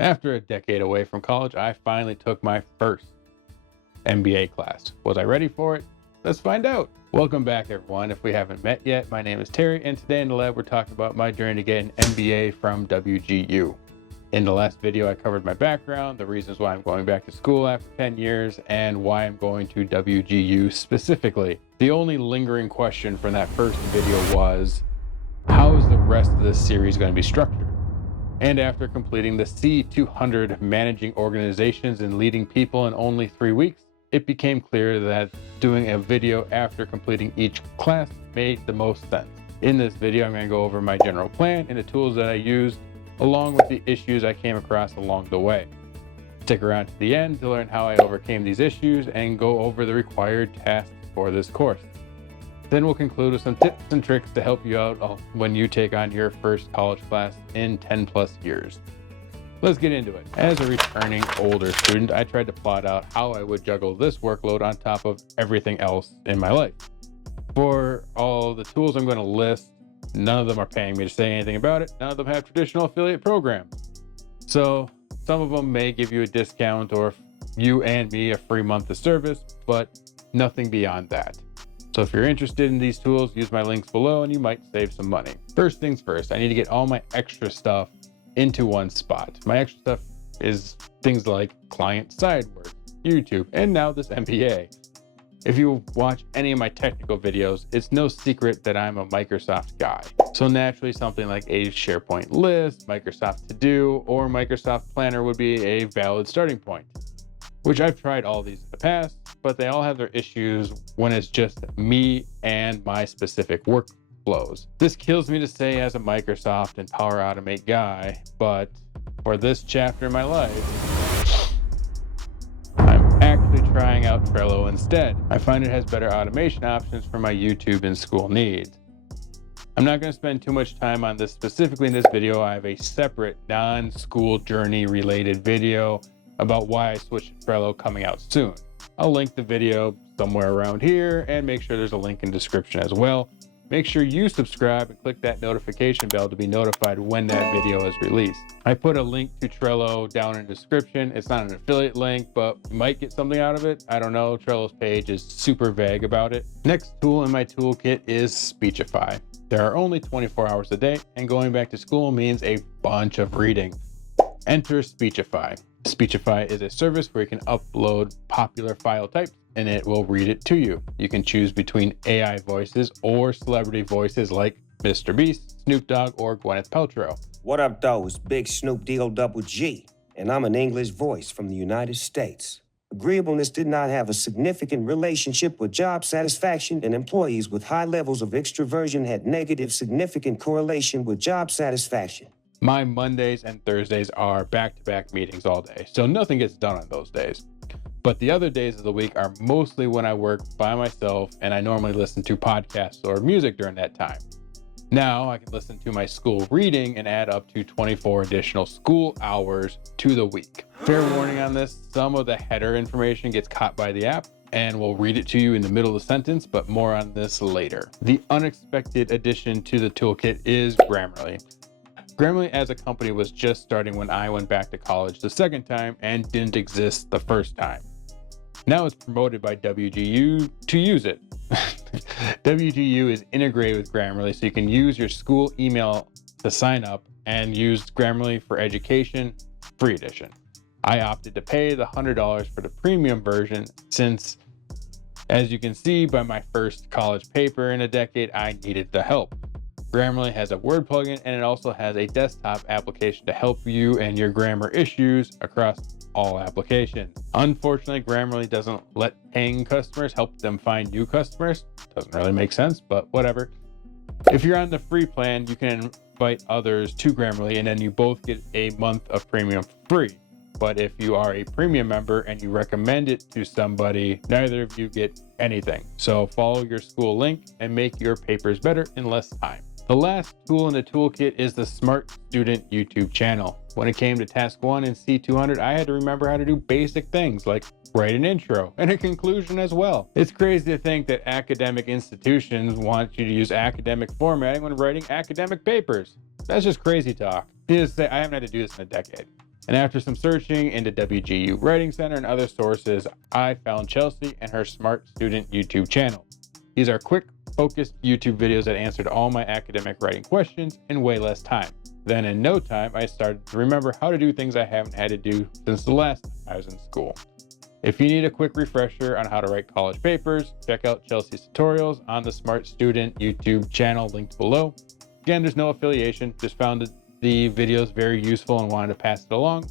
After a decade away from college, I finally took my first MBA class. Was I ready for it? Let's find out. Welcome back, everyone. If we haven't met yet, my name is Terry, and today in the lab, we're talking about my journey to get an MBA from WGU. In the last video, I covered my background, the reasons why I'm going back to school after 10 years, and why I'm going to WGU specifically. The only lingering question from that first video was, how is the rest of this series going to be structured? And after completing the C200 managing organizations and leading people in only 3 weeks, it became clear that doing a video after completing each class made the most sense. In this video, I'm going to go over my general plan and the tools that I used, along with the issues I came across along the way. Stick around to the end to learn how I overcame these issues and go over the required tasks for this course. Then we'll conclude with some tips and tricks to help you out when you take on your first college class in 10 plus years. Let's get into it. As a returning older student, I tried to plot out how I would juggle this workload on top of everything else in my life. For all the tools I'm going to list, none of them are paying me to say anything about it. None of them have traditional affiliate programs. So some of them may give you a discount or you and me a free month of service, but nothing beyond that. So if you're interested in these tools, use my links below and you might save some money. First things first, I need to get all my extra stuff into one spot. My extra stuff is things like client side work, YouTube, and now this MBA. If you watch any of my technical videos, it's no secret that I'm a Microsoft guy. So naturally, something like a SharePoint list, Microsoft To Do, or Microsoft Planner would be a valid starting point, which I've tried all these in the past, but they all have their issues when it's just me and my specific workflows. This kills me to say as a Microsoft and Power Automate guy, but for this chapter in my life, I'm actually trying out Trello instead. I find it has better automation options for my YouTube and school needs. I'm not going to spend too much time on this specifically in this video. I have a separate non-school journey related video about why I switched to Trello coming out soon. I'll link the video somewhere around here and make sure there's a link in the description as well. Make sure you subscribe and click that notification bell to be notified when that video is released. I put a link to Trello down in the description. It's not an affiliate link, but you might get something out of it. I don't know. Trello's page is super vague about it. Next tool in my toolkit is Speechify. There are only 24 hours a day, and going back to school means a bunch of reading. Enter Speechify. Speechify is a service where you can upload popular file types and it will read it to you. You can choose between AI voices or celebrity voices like Mr. Beast, Snoop Dogg, or Gwyneth Paltrow. What up, though? It's Big Snoop Double G, and I'm an English voice from the United States. Agreeableness did not have a significant relationship with job satisfaction, and employees with high levels of extroversion had negative significant correlation with job satisfaction. My Mondays and Thursdays are back-to-back meetings all day, so nothing gets done on those days. But the other days of the week are mostly when I work by myself and I normally listen to podcasts or music during that time. Now I can listen to my school reading and add up to 24 additional school hours to the week. Fair warning on this, some of the header information gets caught by the app and we'll read it to you in the middle of the sentence, but more on this later. The unexpected addition to the toolkit is Grammarly. Grammarly as a company was just starting when I went back to college the second time and didn't exist the first time. Now it's promoted by WGU to use it. WGU is integrated with Grammarly, so you can use your school email to sign up and use Grammarly for Education free edition. I opted to pay the $100 for the premium version since, as you can see by my first college paper in a decade, I needed the help. Grammarly has a word plugin and it also has a desktop application to help you and your grammar issues across all applications. Unfortunately, Grammarly doesn't let paying customers help them find new customers. Doesn't really make sense, but whatever. If you're on the free plan, you can invite others to Grammarly and then you both get a month of premium for free. But if you are a premium member and you recommend it to somebody, neither of you get anything. So follow your school link and make your papers better in less time. The last tool in the toolkit is the Smart Student YouTube channel. When it came to task 1 in C200, I had to remember how to do basic things like write an intro and a conclusion as well. It's crazy to think that academic institutions want you to use academic formatting when writing academic papers. That's just crazy talk. Needless to say, I haven't had to do this in a decade. And after some searching into WGU Writing Center and other sources, I found Chelsea and her Smart Student YouTube channel. These are quick, focused YouTube videos that answered all my academic writing questions in way less time. Then in no time, I started to remember how to do things I haven't had to do since the last time I was in school. If you need a quick refresher on how to write college papers, check out Chelsea's tutorials on the Smart Student YouTube channel linked below. Again, there's no affiliation, just found the videos very useful and wanted to pass it along.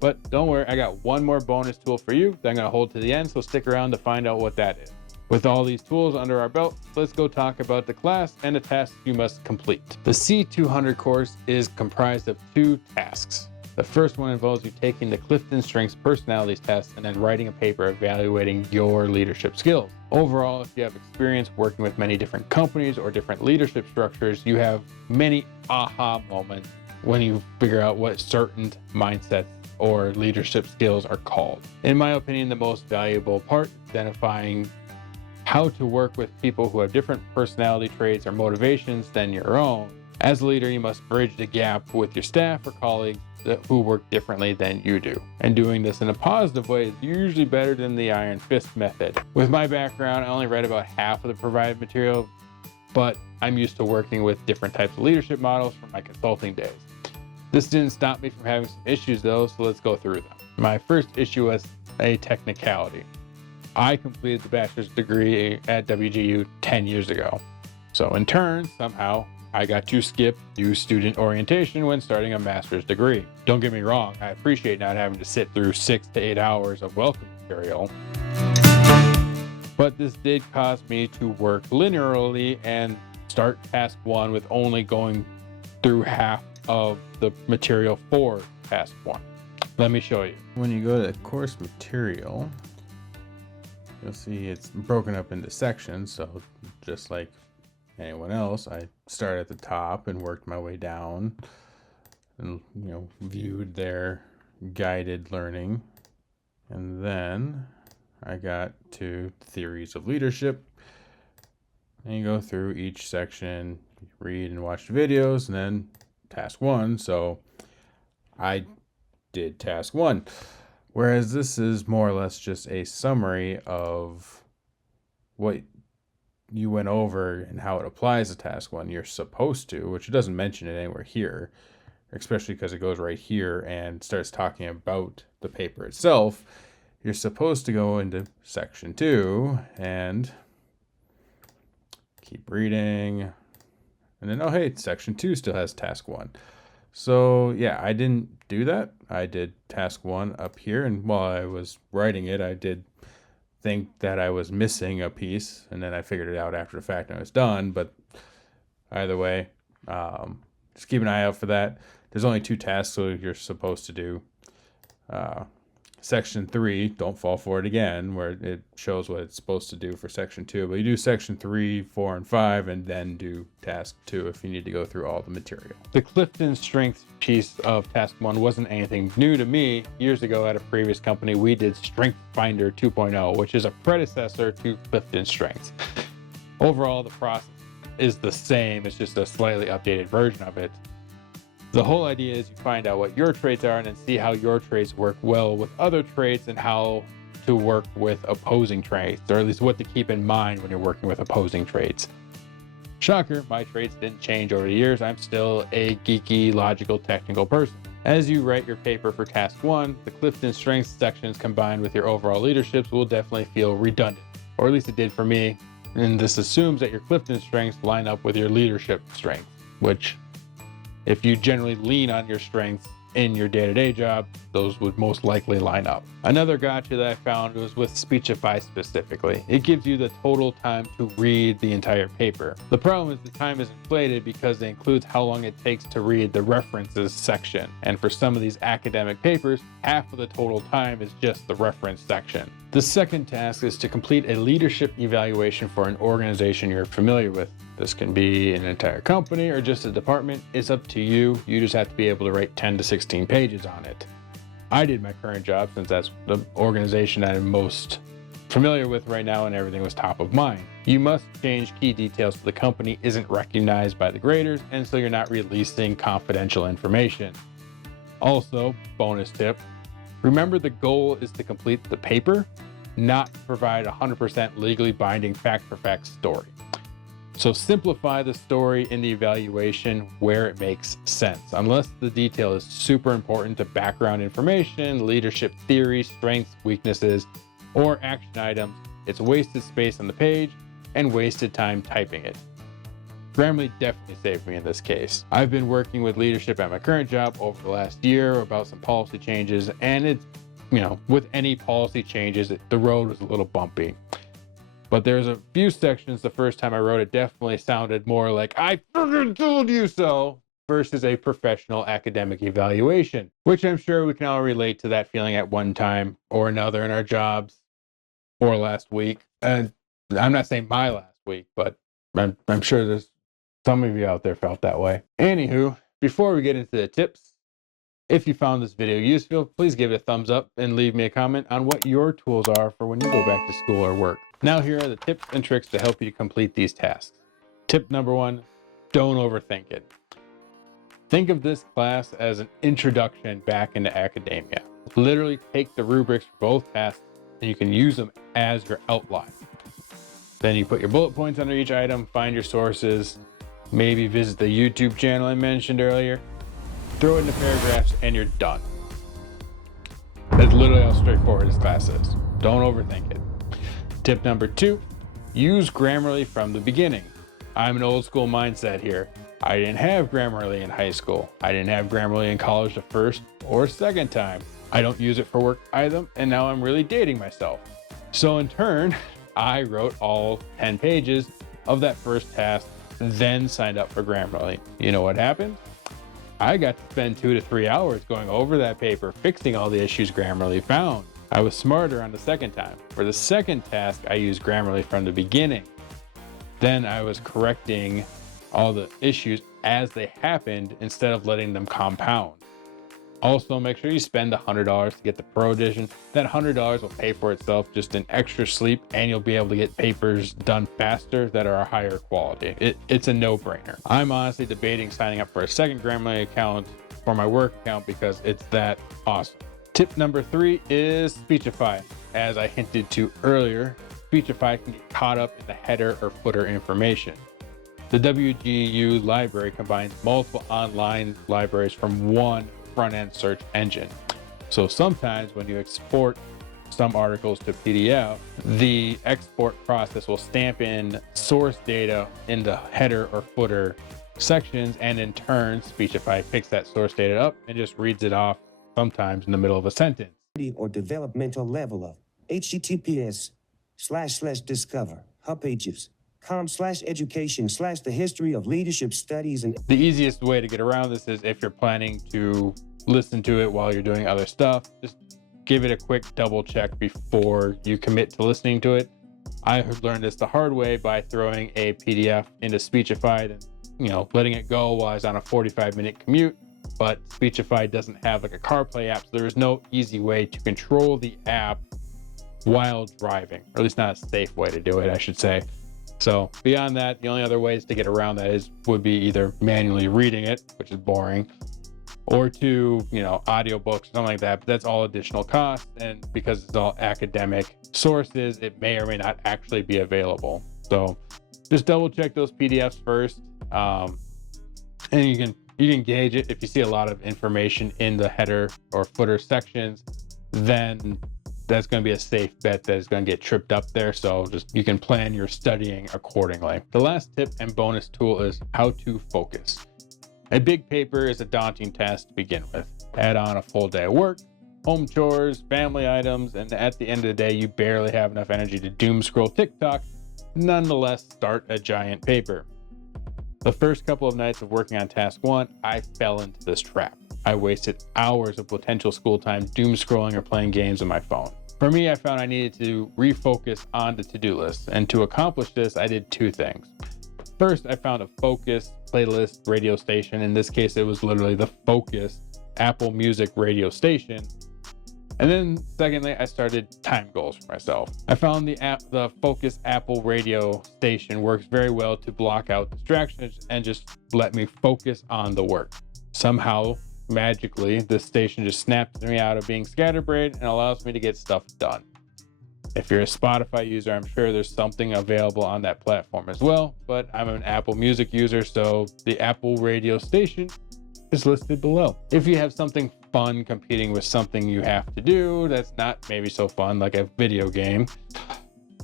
But don't worry, I got one more bonus tool for you that I'm going to hold to the end, so stick around to find out what that is. With all these tools under our belt, let's go talk about the class and the tasks you must complete. The C200 course is comprised of 2 tasks. The first one involves you taking the CliftonStrengths personalities test and then writing a paper evaluating your leadership skills. Overall, if you have experience working with many different companies or different leadership structures, you have many aha moments when you figure out what certain mindsets or leadership skills are called. In my opinion, the most valuable part is identifying how to work with people who have different personality traits or motivations than your own. As a leader, you must bridge the gap with your staff or colleagues who work differently than you do. And doing this in a positive way is usually better than the iron fist method. With my background, I only read about half of the provided material, but I'm used to working with different types of leadership models from my consulting days. This didn't stop me from having some issues though, so let's go through them. My first issue was a technicality. I completed the bachelor's degree at WGU 10 years ago. So in turn, somehow, I got to skip new student orientation when starting a master's degree. Don't get me wrong, I appreciate not having to sit through 6 to 8 hours of welcome material. But this did cause me to work linearly and start task 1 with only going through half of the material for task 1. Let me show you. When you go to course material, you'll see it's broken up into sections. So just like anyone else, I started at the top and worked my way down and, viewed their guided learning. And then I got to theories of leadership. And you go through each section, read and watch the videos, and then task 1. So I did task 1. Whereas this is more or less just a summary of what you went over and how it applies to task 1. You're supposed to, which it doesn't mention it anywhere here, especially because it goes right here and starts talking about the paper itself. You're supposed to go into section 2 and keep reading. And then, oh, hey, section 2 still has task 1. So yeah, I didn't do that. I did task 1 up here. And while I was writing it, I did think that I was missing a piece, and then I figured it out after the fact and I was done. But either way, just keep an eye out for that. There's only 2 tasks, so you're supposed to do section 3, don't fall for it again, where it shows what it's supposed to do for section 2. But you do section 3, 4, and 5, and then do task 2 if you need to go through all the material. The CliftonStrengths piece of task 1 wasn't anything new to me. Years ago at a previous company, we did Strength Finder 2.0, which is a predecessor to CliftonStrengths. Overall, the process is the same. It's just a slightly updated version of it. The whole idea is you find out what your traits are and then see how your traits work well with other traits and how to work with opposing traits, or at least what to keep in mind when you're working with opposing traits. Shocker, my traits didn't change over the years. I'm still a geeky, logical, technical person. As you write your paper for task 1, the CliftonStrengths sections combined with your overall leaderships will definitely feel redundant, or at least it did for me. And this assumes that your CliftonStrengths line up with your leadership strengths, which if you generally lean on your strengths in your day-to-day job, those would most likely line up. Another gotcha that I found was with Speechify specifically. It gives you the total time to read the entire paper. The problem is the time is inflated because it includes how long it takes to read the references section. And for some of these academic papers, half of the total time is just the reference section. The second task is to complete a leadership evaluation for an organization you're familiar with. This can be an entire company or just a department. It's up to you. You just have to be able to write 10 to 16 pages on it. I did my current job since that's the organization I'm most familiar with right now and everything was top of mind. You must change key details so the company isn't recognized by the graders and so you're not releasing confidential information. Also, bonus tip, remember the goal is to complete the paper, not provide a 100% legally binding fact-for-fact story. So simplify the story in the evaluation where it makes sense. Unless the detail is super important to background information, leadership theory, strengths, weaknesses, or action items, it's wasted space on the page and wasted time typing it. Grammarly definitely saved me in this case. I've been working with leadership at my current job over the last year about some policy changes, and it's, with any policy changes, the road was a little bumpy. But there's a few sections the first time I wrote it definitely sounded more like I freaking told you so versus a professional academic evaluation, which I'm sure we can all relate to that feeling at one time or another in our jobs or last week. And I'm not saying my last week, but I'm sure there's some of you out there felt that way. Anywho, before we get into the tips, if you found this video useful, please give it a thumbs up and leave me a comment on what your tools are for when you go back to school or work. Now here are the tips and tricks to help you complete these tasks. Tip number 1, don't overthink it. Think of this class as an introduction back into academia. Literally take the rubrics for both tasks and you can use them as your outline. Then you put your bullet points under each item, find your sources, maybe visit the YouTube channel I mentioned earlier, throw it into paragraphs, and you're done. That's literally how straightforward this class is. Don't overthink it. Tip number 2, use Grammarly from the beginning. I'm an old school mindset here. I didn't have Grammarly in high school. I didn't have Grammarly in college the first or second time. I don't use it for work either, and now I'm really dating myself. So in turn, I wrote all 10 pages of that first task, then signed up for Grammarly. You know what happened? I got to spend 2 to 3 hours going over that paper, fixing all the issues Grammarly found. I was smarter on the second time. For the second task, I used Grammarly from the beginning. Then I was correcting all the issues as they happened instead of letting them compound. Also, make sure you spend $100 to get the Pro Edition. That $100 will pay for itself just in extra sleep, and you'll be able to get papers done faster that are a higher quality. It's a no-brainer. I'm honestly debating signing up for a second Grammarly account for my work account because it's that awesome. Tip number 3 is Speechify. As I hinted to earlier, Speechify can get caught up in the header or footer information. The WGU library combines multiple online libraries from one front-end search engine. So sometimes when you export some articles to PDF, the export process will stamp in source data in the header or footer sections, and in turn, Speechify picks that source data up and just reads it off sometimes in the middle of a sentence. Or developmental level of https://discover hubpages.com/education/the history of leadership studies. And the easiest way to get around this is if you're planning to listen to it while you're doing other stuff, just give it a quick double check before you commit to listening to it. I learned this the hard way by throwing a PDF into Speechify and letting it go while I was on a 45-minute commute. But Speechify doesn't have like a CarPlay app, so there is no easy way to control the app while driving, or at least not a safe way to do it, I should say. So beyond that, the only other ways to get around that would be either manually reading it, which is boring, or to, audiobooks, something like that. But that's all additional cost. And because it's all academic sources, it may or may not actually be available. So just double check those PDFs first. And you can gauge it. If you see a lot of information in the header or footer sections, then that's going to be a safe bet that is going to get tripped up there. So you can plan your studying accordingly. The last tip and bonus tool is how to focus. A big paper is a daunting task to begin with. Add on a full day of work, home chores, family items, and at the end of the day, you barely have enough energy to doom scroll TikTok. Nonetheless, start a giant paper. The first couple of nights of working on task 1, I fell into this trap. I wasted hours of potential school time doom scrolling or playing games on my phone. For me, I found I needed to refocus on the to-do list, and to accomplish this, I did 2 things. First, I found a focused playlist radio station. In this case, it was literally the focused Apple Music radio station. And then secondly, I started time goals for myself. I found the focused Apple radio station works very well to block out distractions and just let me focus on the work. Somehow, magically, this station just snaps me out of being scatterbrained and allows me to get stuff done. If you're a Spotify user, I'm sure there's something available on that platform as well, but I'm an Apple Music user, so the Apple radio station is listed below. If you have something fun competing with something you have to do that's not maybe so fun, like a video game,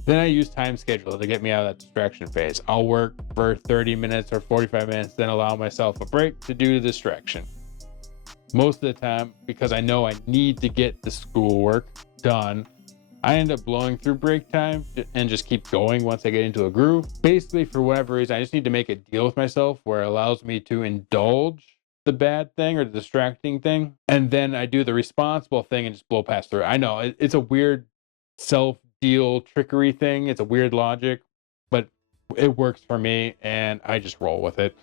then I use Time Schedule to get me out of that distraction phase. I'll work for 30 minutes or 45 minutes, then allow myself a break to do the distraction. Most of the time, because I know I need to get the schoolwork done, I end up blowing through break time and just keep going once I get into a groove. Basically, for whatever reason, I just need to make a deal with myself where it allows me to indulge the bad thing or the distracting thing, and then I do the responsible thing and just blow past through. I know it's a weird self-deal trickery thing. It's a weird logic, but it works for me, and I just roll with it.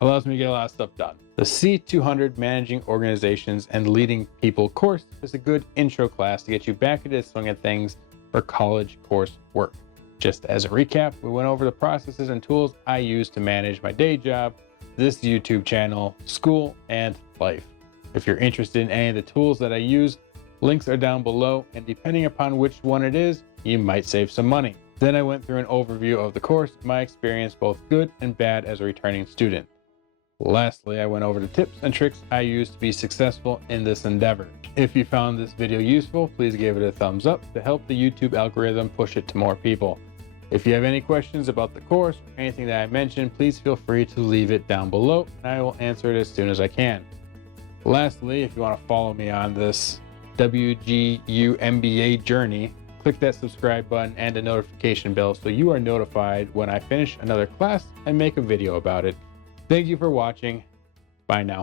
Allows me to get a lot of stuff done. The C200 Managing Organizations and Leading People course is a good intro class to get you back into the swing of things for college course work. Just as a recap, we went over the processes and tools I use to manage my day job, this YouTube channel, school, and life. If you're interested in any of the tools that I use, links are down below, and depending upon which one it is, you might save some money. Then I went through an overview of the course, my experience, both good and bad, as a returning student. Lastly, I went over the tips and tricks I use to be successful in this endeavor. If you found this video useful, please give it a thumbs up to help the YouTube algorithm push it to more people. If you have any questions about the course or anything that I mentioned, please feel free to leave it down below and I will answer it as soon as I can. Lastly, if you want to follow me on this WGU MBA journey, click that subscribe button and a notification bell so you are notified when I finish another class and make a video about it. Thank you for watching. Bye now.